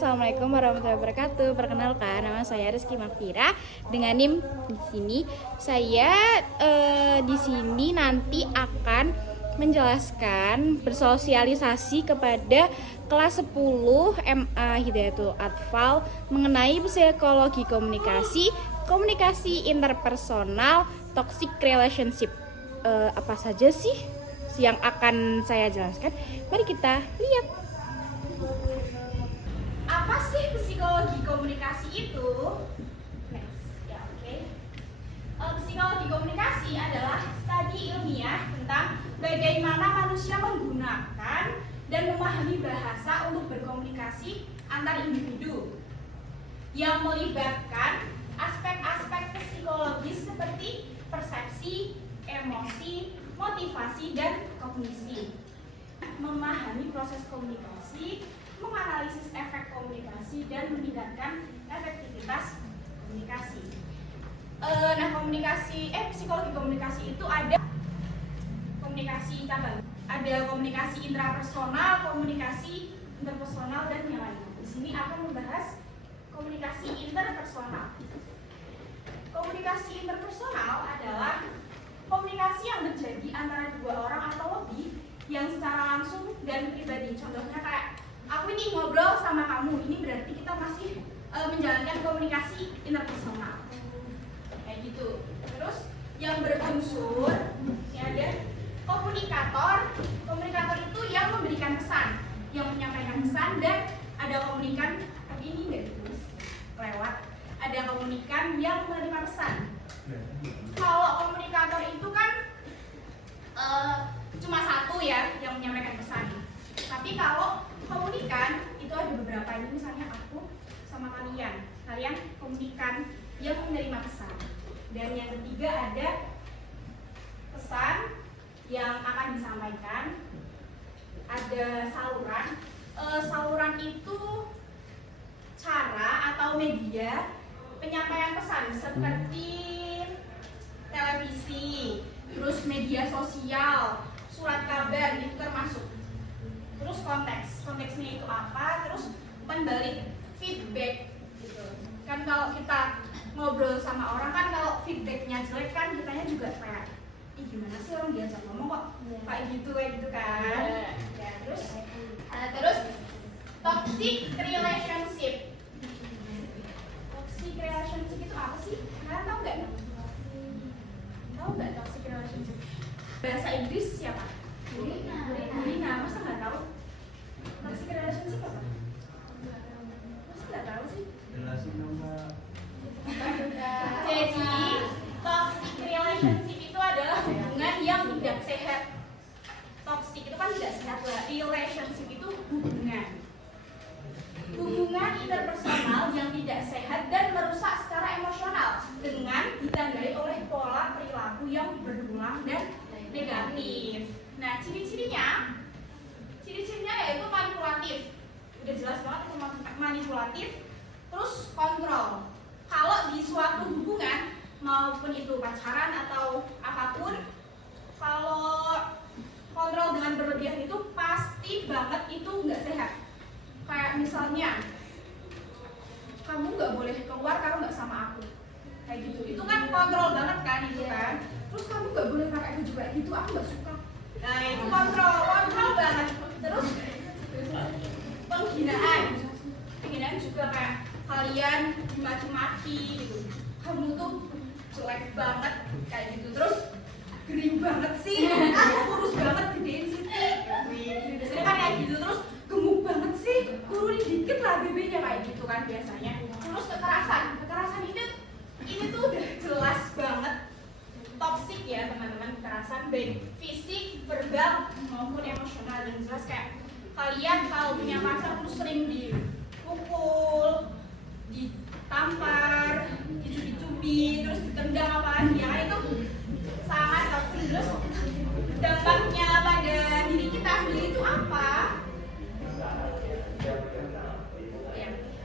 Assalamualaikum warahmatullahi wabarakatuh. Perkenalkan, nama saya Rizky Makfira dengan NIM di sini. Saya di sini nanti akan menjelaskan, bersosialisasi kepada kelas 10 MA Hidayatul Atfal mengenai psikologi komunikasi, komunikasi interpersonal, toxic relationship. Apa saja sih yang akan saya jelaskan? Mari kita lihat. Apa sih psikologi komunikasi itu? Next, ya oke. Psikologi komunikasi adalah studi ilmiah tentang bagaimana manusia menggunakan dan memahami bahasa untuk berkomunikasi antar individu yang melibatkan aspek-aspek psikologis seperti persepsi, emosi, motivasi, dan kognisi. Memahami proses komunikasi, menganalisis efek komunikasi, dan meningkatkan efektivitas komunikasi. Psikologi komunikasi itu ada komunikasi cabang, ada komunikasi intrapersonal, komunikasi interpersonal, dan yang lainnya. Di sini akan membahas komunikasi interpersonal. Komunikasi interpersonal adalah komunikasi yang terjadi antara dua orang atau lebih yang secara langsung dan pribadi. Contohnya kayak aku ini ngobrol sama kamu, ini berarti kita masih menjalankan komunikasi interpersonal. Kayak gitu. Terus yang berunsur, ini ada komunikator. Komunikator itu yang memberikan pesan, yang menyampaikan pesan, dan ada komunikan, tapi ini enggak ditulis lewat. Ada komunikan yang menerima pesan. Kalau komunikator itu kan cuma satu ya yang menyampaikan pesan. Tapi kalau komunikan itu ada beberapa. Ini misalnya aku sama kalian. Kalian komunikan yang menerima pesan. Dan yang ketiga ada pesan yang akan disampaikan. Ada saluran. Saluran itu cara atau media penyampaian pesan seperti televisi, terus media sosial, surat kabar, itu termasuk. Terus konteksnya itu apa? Terus umpan balik, feedback gitu. Kan kalau kita ngobrol sama orang kan kalau feedbacknya jelek kan kitanya juga kayak, ih gimana sih orang diajak ngomong kok kayak gitu kan? Ya, terus toxic relationship. Toxic relationship itu apa sih? Kalian tahu nggak? Tahu nggak toxic relationship? Bahasa Inggris siapa? Burina. Masa nggak tahu? Toxic relationship apa? Masa nggak tahu sih? Jelasin dong, Mbak. Jadi toxic relationship itu adalah hubungan yang tidak sehat. Toxic itu kan tidak sehat lah. Relationship itu hubungan interpersonal yang tidak sehat dan merusak secara emosional dengan ditandai oleh pola perilaku yang berulang dan negatif. Nah, ciri-cirinya yaitu manipulatif. Udah jelas banget itu manipulatif. Terus kontrol. Kalau di suatu hubungan maupun itu pacaran atau apapun, kalau kontrol dengan berlebihan itu pasti banget itu nggak sehat. Kayak misalnya kamu nggak boleh keluar kalau nggak sama aku, kayak gitu. Itu kan kontrol banget kan itu kan. Terus kamu nggak boleh pakai baju kayak gitu, aku nggak suka. Nah itu kontrol banget. Terus penghinaan juga kayak kalian dimaki-maki gitu. Kamu tuh jelek banget kayak gitu. Terus gering banget sih, aku kurus banget gedein sini. Biasanya kan kayak gitu. Terus gemuk banget sih, turunin dikit lah BB-nya kayak gitu kan biasanya. Terus kekerasan ini tuh udah jelas banget toksik ya teman-teman. Kekerasan baik fisik, verbal maupun emosional. Dan jelas kayak kalian kalau punya pacar tuh sering dipukul, ditampar, dicubit-cubit, terus ditendang apalagi ya kan itu sangat toksik. Terus dampaknya pada diri kita sendiri itu apa?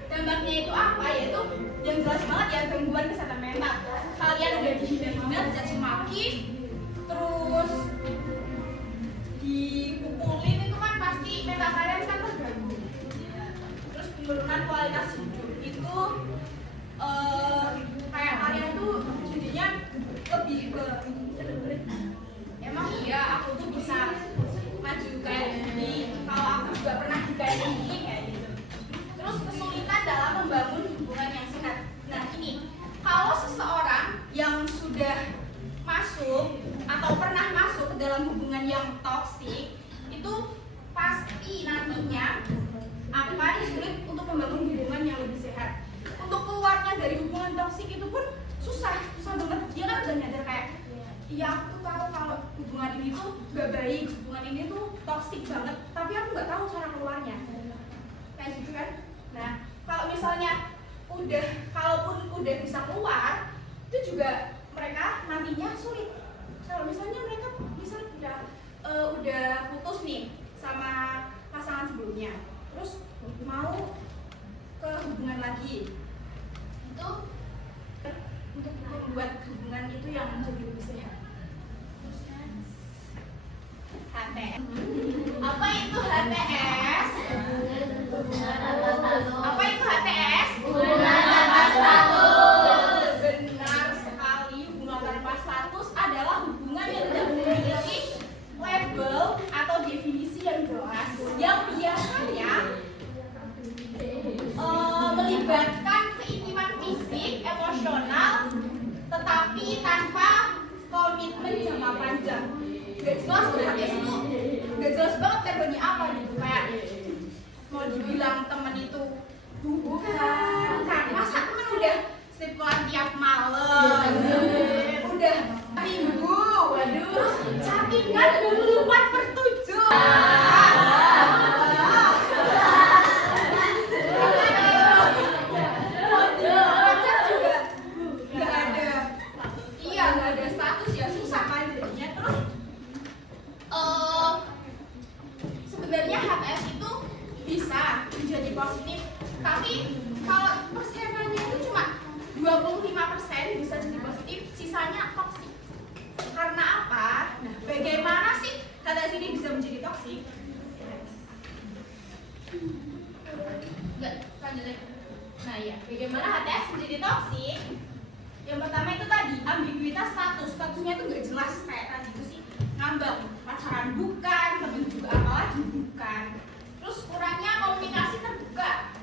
Dampaknya itu apa? Yaitu yang jelas banget ya, gangguan kesehatan mental. Kalian udah dihina-hina, dicaci maki, terus dipukulin, itu kan pasti mental kalian kan terganggu. Terus penurunan kualitas hidup itu kayak kalian tuh jadinya lebih ke emang iya aku tuh bisa maju kayak gini kalau aku juga pernah kayak gini kayak gitu. Terus kesulitan dalam membangun hubungan yang sehat. Nah ini kalau seseorang yang sudah masuk atau pernah masuk ke dalam hubungan yang toksik itu pasti nantinya akan sulit untuk membangun hubungan yang lebih sehat. Untuk keluarnya dari hubungan toksik itu pun susah banget. Dia kan udah nyadar kayak iya aku tuh tahu kalau hubungan ini tuh gak baik, hubungan ini tuh toksik banget, tapi aku nggak tahu cara keluarnya kayak gitu kan. Nah kalau misalnya kalaupun udah bisa keluar itu juga mereka nantinya sulit. Kalau misalnya mereka udah putus nih sama pasangan sebelumnya, terus mau ke hubungan lagi, itu untuk membuat hubungan itu yang menjadi lebih sehat. HTS. Apa itu HTS? Apa itu HTS? Hubungan tanpa status. Benar sekali, hubungan tanpa status adalah hubungan yang tidak memiliki label atau definisi yang jelas, yang biasanya melibatkan keintiman fisik, emosional, tetapi tanpa komitmen jangka panjang. Gak jelas tuh HTS itu, gak jelas banget labelnya apa gitu. Kayak mau dibilang temen itu bukan kan, masa temen udah sirkulan tiap malam, udah minggu, waduh, chattingan 24/7. Sebenarnya HTS itu bisa menjadi positif, tapi kalau persenannya itu cuma 25% bisa jadi positif, sisanya toksik. Karena apa? Nah, bagaimana sih HTS ini bisa menjadi toksik? Enggak, lanjut. Nah ya, bagaimana HTS menjadi toksik? Yang pertama itu tadi, ambiguitas status. Statusnya itu nggak jelas kayak tadi itu sih, ngambang, pacaran bukan, temen juga apalagi bukan. Terus kurangnya komunikasi terbuka.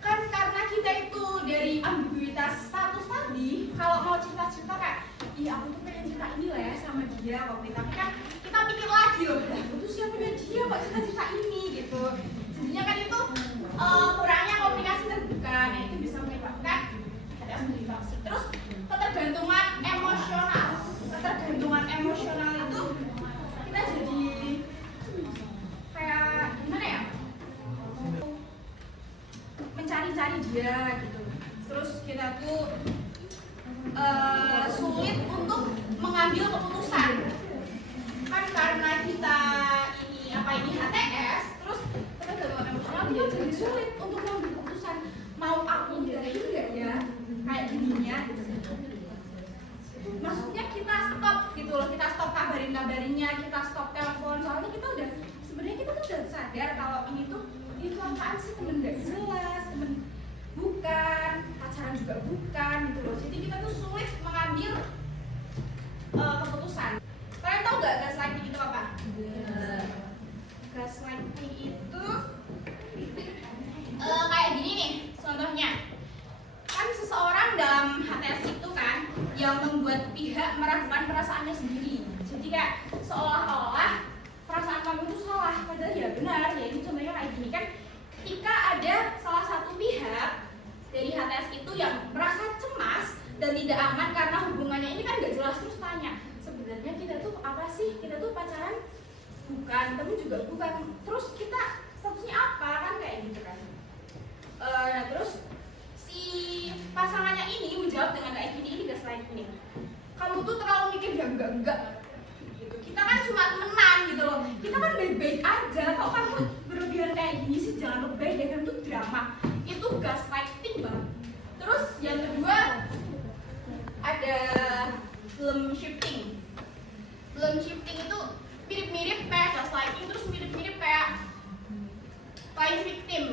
Kan karena kita itu dari ambiguitas status tadi, kalau mau cerita-cerita kayak iya aku tuh pengen cerita ini lah ya sama dia waktu itu, tapi kan kita pikir lagi loh, aku tuh siapanya dia kok cerita-cerita ini gitu. Jadinya kan itu kurangnya komunikasi terbuka. Nah itu bisa menyebabkan ada menjadi toksik. Terus ketergantungan emosional. Ketergantungan emosional itu kita jadi kayak gimana ya, mencari-cari dia gitu. Terus kita tuh sulit untuk mengambil keputusan. Kan karena kita ini HTS, terus ketergantungan emosional kita jadi sulit untuk mengambil keputusan. Mau aku udahin nggak ya kayak gininya gitu. Maksudnya kita stop gitu loh, kita stop kabarinnya, kita stop telepon, soalnya kita sebenarnya kita tuh udah sadar kalau ini tuh itu apaan sih, temen gak jelas, temen bukan, pacaran juga bukan gitu loh. Jadi kita tuh sulit mengambil keputusan. Kalian tahu nggak gaslighting itu apa? Gaslighting itu kayak gini nih contohnya. Kan seseorang dalam HTS itu kan yang membuat pihak meragukan perasaannya sendiri. Jadi kayak seolah-olah perasaan kamu itu salah, padahal ya benar. Ya ini contohnya kayak gini kan, ketika ada salah satu pihak dari HTS itu yang merasa cemas dan tidak aman karena hubungannya ini kan gak jelas, terus tanya sebenarnya kita tuh apa sih, kita tuh pacaran bukan, tapi juga bukan, terus kita statusnya apa kan kayak gitu kan. Nah terus si pasangannya ini menjawab dengan kayak gini, ini gaslighting. Kamu tuh terlalu mikir yang enggak gitu. Kita kan cuma temenan gitu loh, kita kan baik-baik aja, kok kamu berlebihan kayak gini sih, jangan lebay deh, kan tuh drama. Itu gaslighting banget. Terus yang kedua ada blame shifting. Blame shifting itu mirip-mirip kayak gaslighting, terus mirip-mirip kayak playing victim.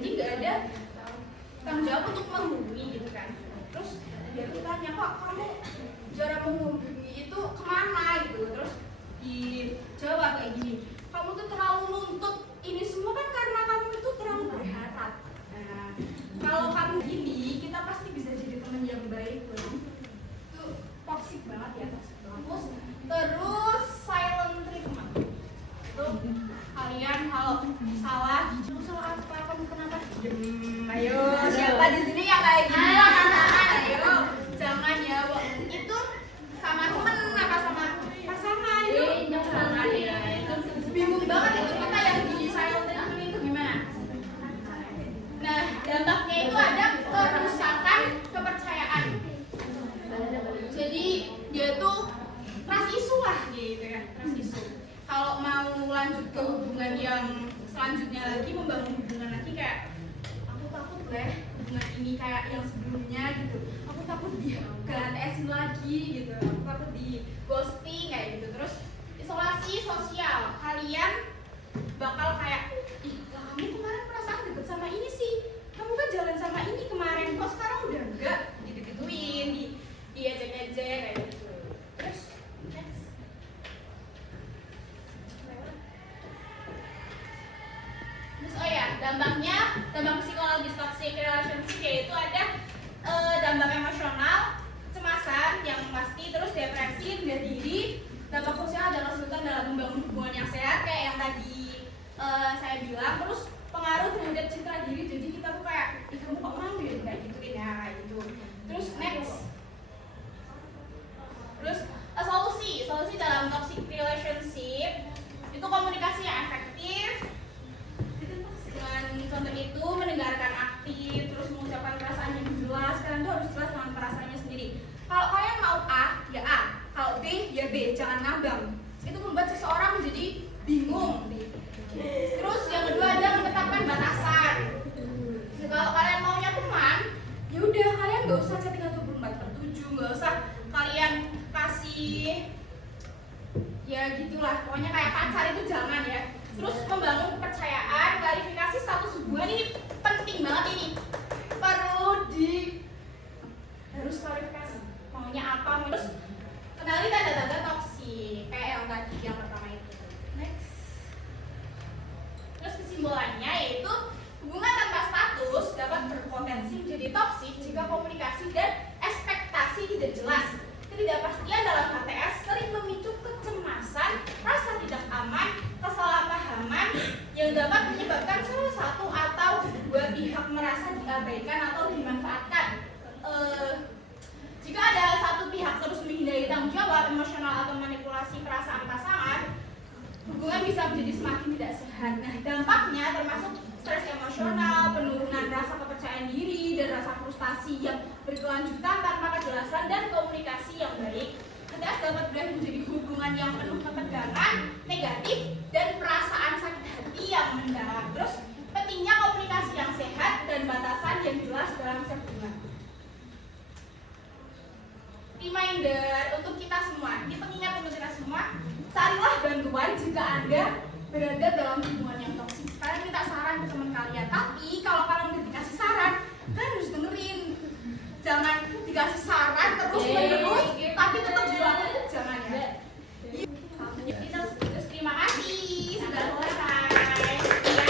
jadi nggak ada tanggung jawab untuk menghubungi gitu kan. Terus dia tuh tanya, kok kamu jarang menghubungi itu kemana gitu. Terus dijawab kayak gini, kamu tuh terlalu nuntut ini semua kan karena kamu itu terlalu berharap. Nah, kalau kamu gini, kita pasti bisa jadi teman yang baik loh. Itu toxic banget ya, toxic banget. Terus silent treatment. Itu kalian kalau salah, kamu salah apa? Kamu kenapa diem? Ayo, siapa di sini yang kayak gini? Ayo, jangan ya, itu sama temen apa sama pasangan itu? Jangan ya, itu bingung banget itu kita yang di silent treatment itu gimana? Nah, dampaknya itu ada kerusakan kepercayaan. Jadi dia tuh trust issue lah gitu ya, trust issue. Kalau mau lanjut ke hubungan yang selanjutnya lagi, membangun hubungan lagi, kayak aku takut deh hubungan ini kayak yang sebelumnya gitu. Aku takut di GTS-in lagi gitu. Aku takut di ghosting kayak gitu. Terus isolasi sosial, kalian bakal kayak, ih kamu kemarin perasaan deket sama ini sih, kamu kan jalan sama ini kemarin, kok sekarang udah enggak, gitu-gituin, diajak-ajak kayak gitu. Terus next. Terus oh ya, dampaknya, dampak psikologis toxic relationship yaitu ada dampak emosional, kecemasan yang pasti, terus depresi, bunuh diri. Dampak sosial adalah kesulitan dalam membangun hubungan yang sehat kayak yang tadi saya bilang. Terus pengaruh terhadap citra diri, jadi kita tuh kayak, ih kamu kok mau ya kayak gituin ya kayak gitu. Terus next. Terus solusi dalam toxic relationship itu komunikasi yang efektif. Dengan contoh itu mendengarkan aktif, terus mengucapkan perasaan yang jelas. Kalian tuh harus jelas dengan perasaannya sendiri. Kalau kalian mau A, ya A. Kalau B, ya B. Jangan ngambang. Itu membuat seseorang menjadi bingung. Terus yang kedua ada menetapkan batasan. Kalau kalian maunya teman, ya udah kalian nggak usah chatting 24/7, nggak usah kalian kasih ya gitulah. Pokoknya kayak pacar itu jangan ya. Terus membangun kepercayaan, klarifikasi status hubungan ini penting banget ini. Harus klarifikasi. Maunya apa? Terus kenali tanda-tanda toksik kayak yang tadi yang pertama itu. Next. Terus kesimpulannya yaitu hubungan tanpa status dapat berpotensi menjadi toksik jika komunikasi dan ekspektasi tidak jelas. Ketidakpastian dalam HTS sering memicu kecemasan, rasa tidak aman, kesalahpahaman yang dapat menyebabkan salah satu atau kedua pihak merasa diabaikan atau dimanfaatkan. Jika ada satu pihak terus menghindari tanggung jawab emosional atau manipulasi perasaan pasangan, hubungan bisa menjadi semakin tidak sehat. Nah, dampaknya termasuk stres emosional, penurunan rasa kepercayaan diri, dan rasa frustasi yang berkelanjutan tanpa kejelasan dan komunikasi yang baik. HTS dapat berakhir menjadi hubungan yang penuh ketegangan, negatif, dan perasaan sakit hati yang mendalam. Terus, pentingnya komunikasi yang sehat dan batasan yang jelas dalam hubungan. Reminder untuk kita semua, ini pengingat untuk kita semua, carilah bantuan jika Anda berada dalam hubungan yang toksik. Kalian minta saran ke teman kalian, tapi kalau kalian udah dikasih saran, kalian harus dengerin. Jangan dikasih saran terus menerus, tapi tetap dilakukan, jangan ya. Terus terima kasih sudah selesai. Ya.